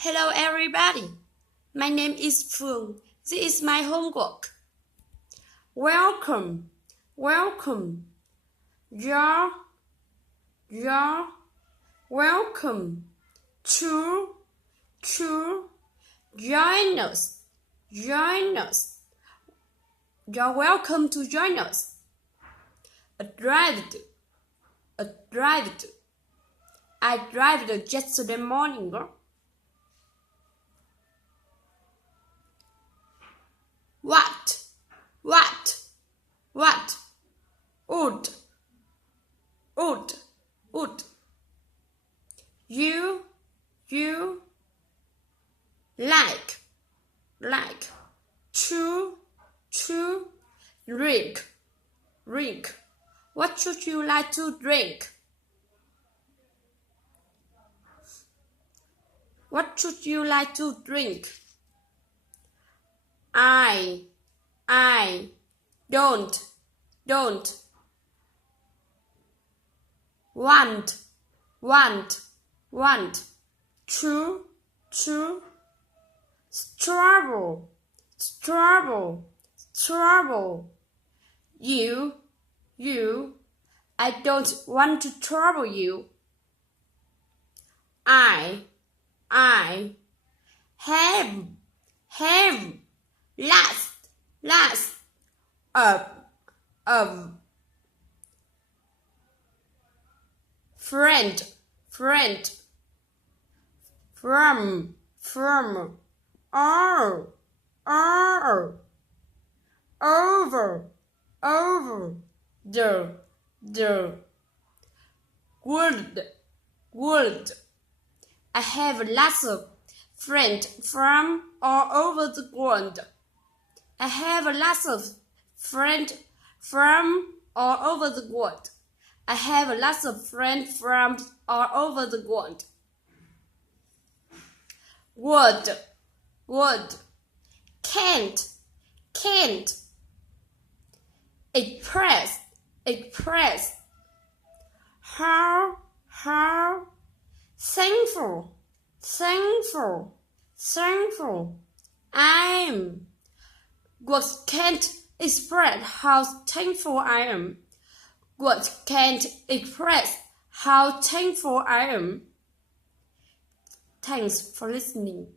Hello everybody. My name is Phương. This is my homework. Welcome. You're welcome to join us. You're welcome to join us. Arrived. I arrived yesterday morning. What? Would. You like to drink. What should you like to drink? What should you like to drink? I don't want to trouble you. I don't want to trouble you. I have last a friend from all over the world. I have lots of friends from all over the world. I have lots of friends from all over the world. I have lots of friends from all over the world. Would. Can't. Express. How. Thankful. I'm. Words can't express how thankful I am. Words can't express how thankful I am. Thanks for listening.